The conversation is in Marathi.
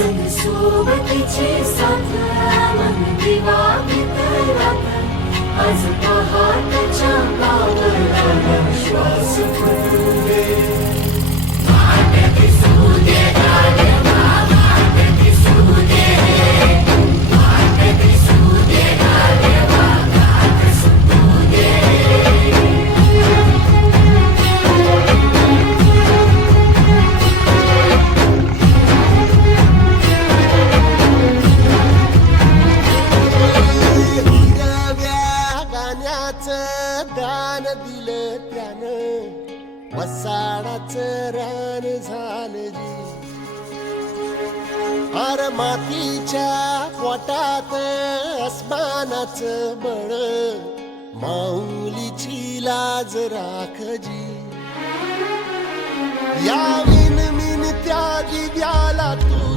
संग सोबतीची साथ मन दिवा भितरात आज पहाटच्या कावळाला श्वास फुटू दे दान दिलं त्यानं वसाडाचं रान झालं जी अर मातीच्या पोटात अस्मानाचं बळ माऊलीची लाज राखजी या विनमिन त्या दिव्याला तू